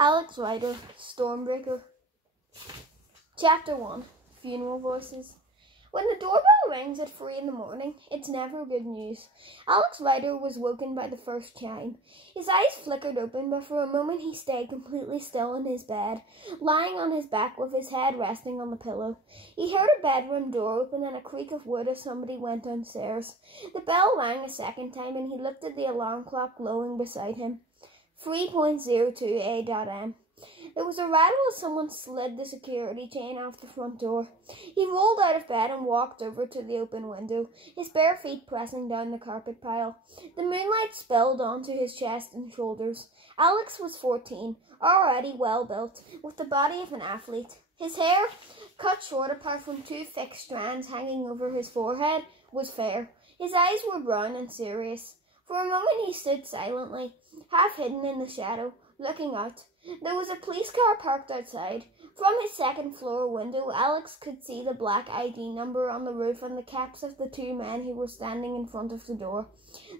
Alex Rider, Stormbreaker. Chapter 1. Funeral Voices. When the doorbell rings at 3 in the morning, it's never good news. Alex Rider was woken by the first chime. His eyes flickered open, but for a moment he stayed completely still in his bed, lying on his back with his head resting on the pillow. He heard a bedroom door open and a creak of wood as somebody went downstairs. The bell rang a second time and he looked at the alarm clock glowing beside him. 3.02 a.m. There was a rattle as someone slid the security chain off the front door. He rolled out of bed and walked over to the open window, his bare feet pressing down the carpet pile. The moonlight spilled onto his chest and shoulders. Alex was 14, already well built, with the body of an athlete. His hair, cut short apart from two thick strands hanging over his forehead, was fair. His eyes were brown and serious. For a moment he stood silently, half hidden in the shadow, looking out. There was a police car parked outside. From his second-floor window, Alex could see the black ID number on the roof and the caps of the two men who were standing in front of the door.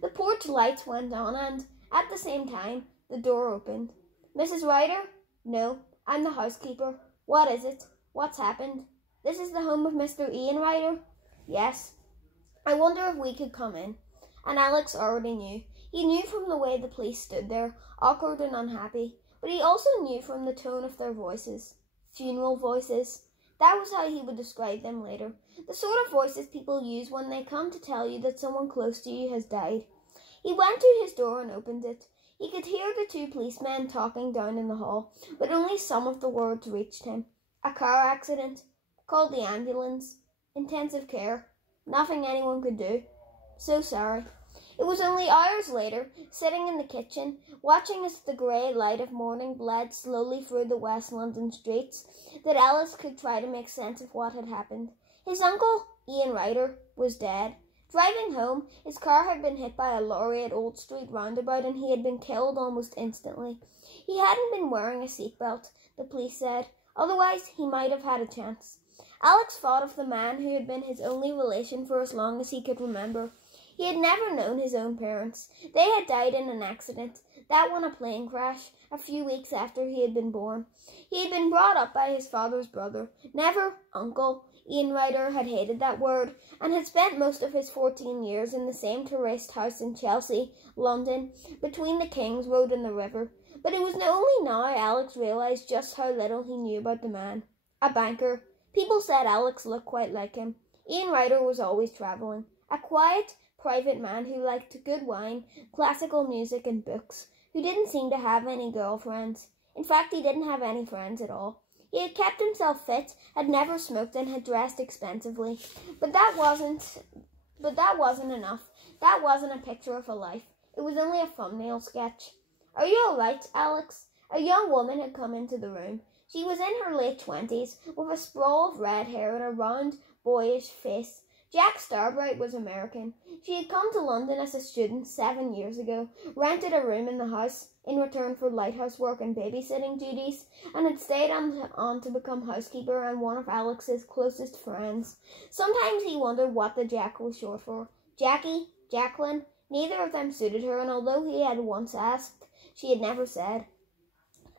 The porch lights went on and, at the same time, the door opened. "Mrs. Rider?" "No, I'm the housekeeper." "What is it? What's happened?" "This is the home of Mr. Ian Rider?" "Yes." "I wonder if we could come in." And Alex already knew. He knew from the way the police stood there, awkward and unhappy. But he also knew from the tone of their voices. Funeral voices. That was how he would describe them later. The sort of voices people use when they come to tell you that someone close to you has died. He went to his door and opened it. He could hear the two policemen talking down in the hall, but only some of the words reached him. A car accident. Called the ambulance. Intensive care. Nothing anyone could do. So sorry. It was only hours later, sitting in the kitchen, watching as the grey light of morning bled slowly through the West London streets, that Alice could try to make sense of what had happened. His uncle, Ian Rider, was dead. Driving home, his car had been hit by a lorry at Old Street roundabout and he had been killed almost instantly. He hadn't been wearing a seatbelt, the police said. Otherwise, he might have had a chance. Alex thought of the man who had been his only relation for as long as he could remember. He had never known his own parents. They had died in an accident, that one a plane crash, a few weeks after he had been born. He had been brought up by his father's brother, never uncle. Ian Rider had hated that word, and had spent most of his 14 years in the same terraced house in Chelsea, London, between the King's Road and the river. But it was only now Alex realised just how little he knew about the man. A banker. People said Alex looked quite like him. Ian Rider was always travelling. A quiet, private man who liked good wine, classical music and books, who didn't seem to have any girlfriends. In fact, he didn't have any friends at all. He had kept himself fit, had never smoked and had dressed expensively. But that wasn't enough. That wasn't a picture of a life. It was only a thumbnail sketch. "Are you all right, Alex?" A young woman had come into the room. She was in her late 20s, with a sprawl of red hair and a round, boyish face. Jack Starbright was American. She had come to London as a student 7 years ago, rented a room in the house in return for lighthouse work and babysitting duties, and had stayed on to become housekeeper and one of Alex's closest friends. Sometimes he wondered what the Jack was short for. Jackie? Jacqueline? Neither of them suited her, and although he had once asked, she had never said.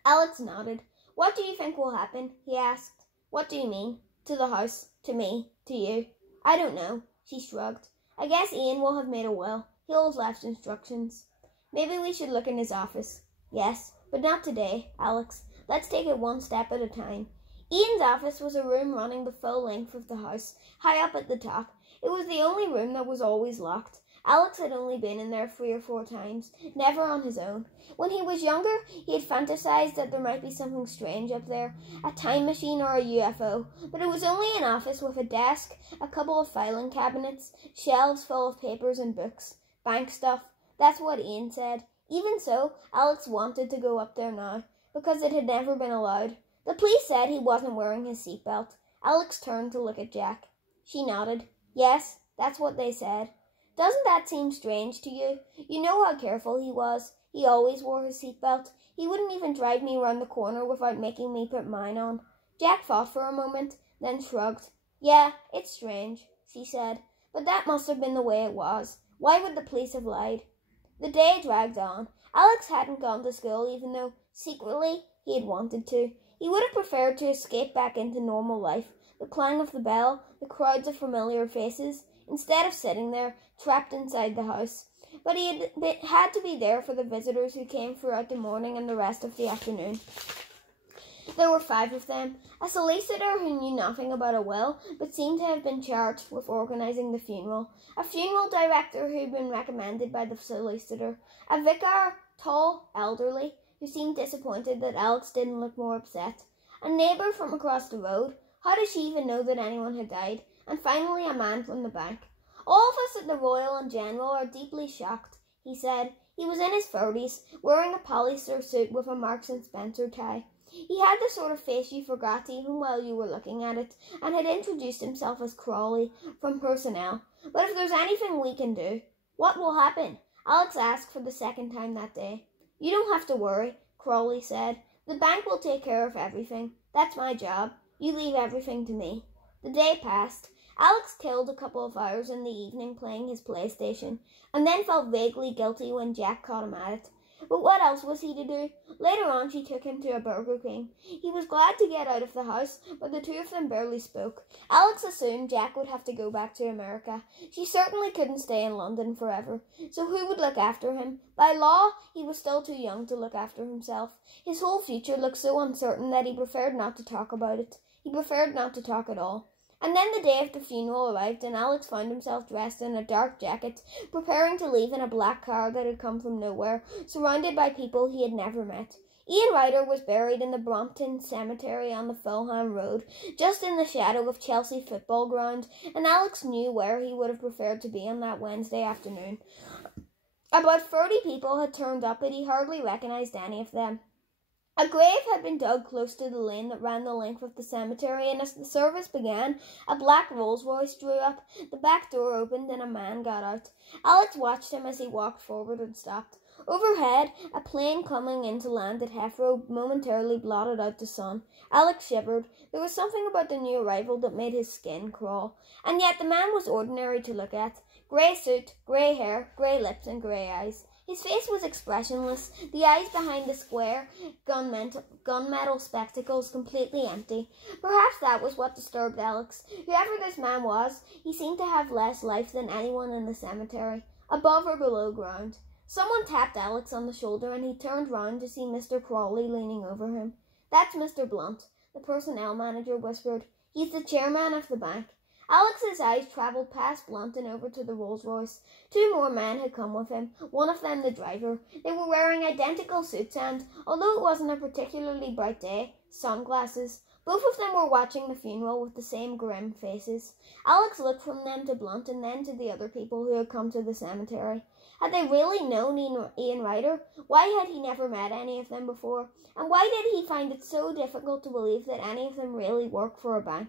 Alex nodded. "What do you think will happen?" he asked. "What do you mean? To the house? To me? To you?" "I don't know," she shrugged. "I guess Ian will have made a will. He'll have left instructions." "Maybe we should look in his office." "Yes, but not today, Alex. Let's take it one step at a time." Ian's office was a room running the full length of the house, high up at the top. It was the only room that was always locked. Alex had only been in there 3 or 4 times, never on his own. When he was younger, he had fantasized that there might be something strange up there, a time machine or a UFO, but it was only an office with a desk, a couple of filing cabinets, shelves full of papers and books, bank stuff. That's what Ian said. Even so, Alex wanted to go up there now, because it had never been allowed. The police said he wasn't wearing his seatbelt. Alex turned to look at Jack. She nodded. "Yes, that's what they said." "Doesn't that seem strange to you? You know how careful he was. He always wore his seatbelt. He wouldn't even drive me round the corner without making me put mine on." Jack thought for a moment, then shrugged. "Yeah, it's strange," she said. "But that must have been the way it was. Why would the police have lied?" The day dragged on. Alex hadn't gone to school, even though, secretly, he had wanted to. He would have preferred to escape back into normal life, the clang of the bell, the crowds of familiar faces, instead of sitting there, trapped inside the house. But he had to be there for the visitors who came throughout the morning and the rest of the afternoon. There were 5 of them, a solicitor who knew nothing about a will, but seemed to have been charged with organising the funeral, a funeral director who had been recommended by the solicitor, a vicar, tall, elderly, who seemed disappointed that Alex didn't look more upset, a neighbour from across the road, how did she even know that anyone had died, and finally a man from the bank. All of us at the Royal in general are deeply shocked, he said. He was in his 30s, wearing a polyester suit with a Marks and Spencer tie. He had the sort of face you forgot even while you were looking at it, and had introduced himself as Crawley from personnel. But if there's anything we can do, what will happen? Alex asked for the second time that day. You don't have to worry, Crawley said. The bank will take care of everything. That's my job. You leave everything to me. The day passed. Alex killed a couple of hours in the evening playing his PlayStation, and then felt vaguely guilty when Jack caught him at it. But what else was he to do? Later on, she took him to a Burger King. He was glad to get out of the house, but the two of them barely spoke. Alex assumed Jack would have to go back to America. She certainly couldn't stay in London forever. So who would look after him? By law, he was still too young to look after himself. His whole future looked so uncertain that he preferred not to talk about it. He preferred not to talk at all. And then the day of the funeral arrived, and Alex found himself dressed in a dark jacket, preparing to leave in a black car that had come from nowhere, surrounded by people he had never met. Ian Ryder was buried in the Brompton Cemetery on the Fulham Road, just in the shadow of Chelsea football ground, and Alex knew where he would have preferred to be on that Wednesday afternoon. About 30 people had turned up, but he hardly recognised any of them. A grave had been dug close to the lane that ran the length of the cemetery, and as the service began, a black Rolls-Royce drew up, the back door opened, and a man got out. Alex watched him as he walked forward and stopped. Overhead, a plane coming in to land at Heathrow momentarily blotted out the sun. Alex shivered. There was something about the new arrival that made his skin crawl. And yet the man was ordinary to look at. Grey suit, grey hair, grey lips, and grey eyes. His face was expressionless, the eyes behind the square gunmetal spectacles completely empty. Perhaps that was what disturbed Alex. Whoever this man was, he seemed to have less life than anyone in the cemetery, above or below ground. Someone tapped Alex on the shoulder, and he turned round to see Mr. Crawley leaning over him. That's Mr. Blunt, the personnel manager whispered. He's the chairman of the bank. Alex's eyes travelled past Blunt and over to the Rolls-Royce. 2 more men had come with him, one of them the driver. They were wearing identical suits and, although it wasn't a particularly bright day, sunglasses. Both of them were watching the funeral with the same grim faces. Alex looked from them to Blunt and then to the other people who had come to the cemetery. Had they really known Ian Ryder? Why had he never met any of them before? And why did he find it so difficult to believe that any of them really worked for a bank?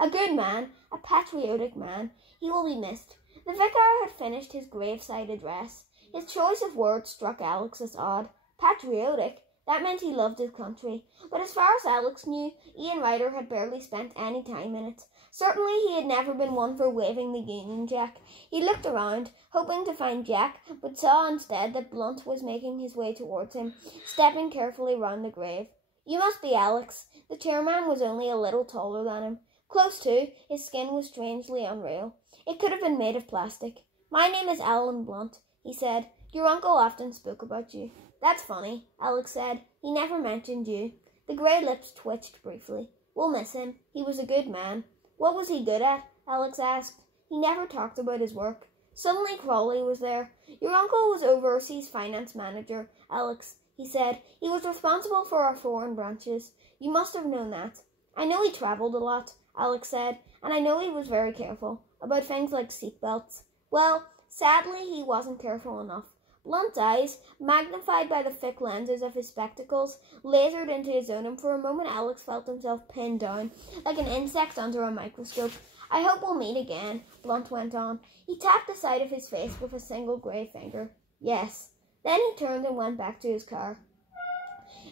A good man, a patriotic man, he will be missed. The vicar had finished his graveside address. His choice of words struck Alex as odd. Patriotic? That meant he loved his country. But as far as Alex knew, Ian Ryder had barely spent any time in it. Certainly he had never been one for waving the Union Jack. He looked around, hoping to find Jack, but saw instead that Blunt was making his way towards him, stepping carefully round the grave. You must be Alex. The chairman was only a little taller than him. Close to, his skin was strangely unreal. It could have been made of plastic. My name is Alan Blunt, he said. Your uncle often spoke about you. That's funny, Alex said. He never mentioned you. The grey lips twitched briefly. We'll miss him. He was a good man. What was he good at? Alex asked. He never talked about his work. Suddenly Crawley was there. Your uncle was overseas finance manager, Alex, he said. He was responsible for our foreign branches. You must have known that. I know he travelled a lot, Alex said, and I know he was very careful about things like seatbelts. Well, sadly, he wasn't careful enough. Blunt's eyes, magnified by the thick lenses of his spectacles, lasered into his own, and for a moment Alex felt himself pinned down, like an insect under a microscope. I hope we'll meet again, Blunt went on. He tapped the side of his face with a single grey finger. Yes. Then he turned and went back to his car.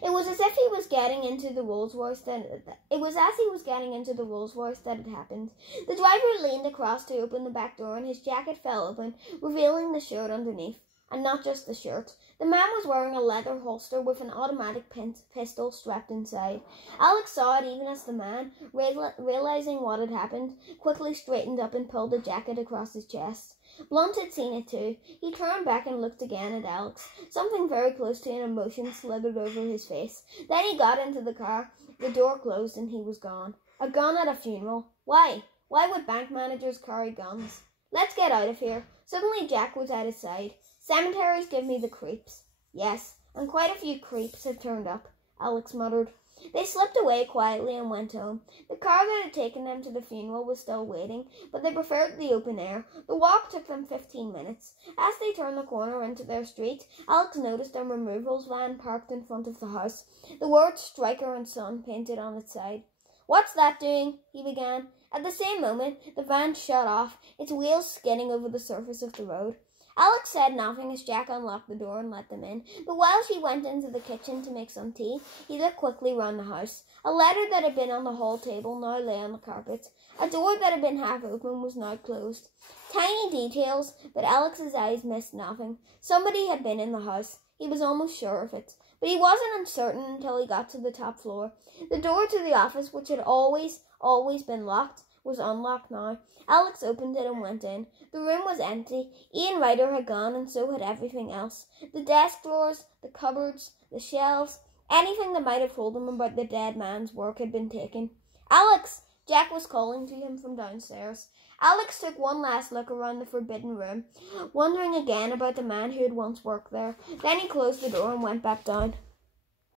It was as he was getting into the Rolls-Royce that it happened. The driver leaned across to open the back door, and his jacket fell open, revealing the shirt underneath. and not just the shirt. The man was wearing a leather holster with an automatic pistol strapped inside. Alex saw it even as the man, realizing what had happened, quickly straightened up and pulled the jacket across his chest. Blunt had seen it too. He turned back and looked again at Alex. Something very close to an emotion slithered over his face. Then he got into the car. The door closed and he was gone. A gun at a funeral. Why? Why would bank managers carry guns? Let's get out of here. Suddenly Jack was at his side. Cemeteries give me the creeps. Yes, and quite a few creeps had turned up, Alex muttered. They slipped away quietly and went home. The car that had taken them to the funeral was still waiting, but they preferred the open air. The walk took them 15 minutes. As they turned the corner into their street, Alex noticed a removals van parked in front of the house. The words Striker and Son painted on its side. What's that doing? He began. At the same moment, the van shut off, its wheels skidding over the surface of the road. Alex said nothing as Jack unlocked the door and let them in, but while she went into the kitchen to make some tea, he looked quickly round the house. A letter that had been on the hall table now lay on the carpet. A door that had been half open was now closed. Tiny details, but Alex's eyes missed nothing. Somebody had been in the house. He was almost sure of it. But he wasn't uncertain until he got to the top floor. The door to the office, which had always been locked, was unlocked now. Alex opened it and went in. The room was empty. Ian Ryder had gone, and so had everything else. The desk drawers, the cupboards, the shelves, anything that might have told him about the dead man's work had been taken. Alex! Jack was calling to him from downstairs. Alex took one last look around the forbidden room, wondering again about the man who had once worked there. Then he closed the door and went back down.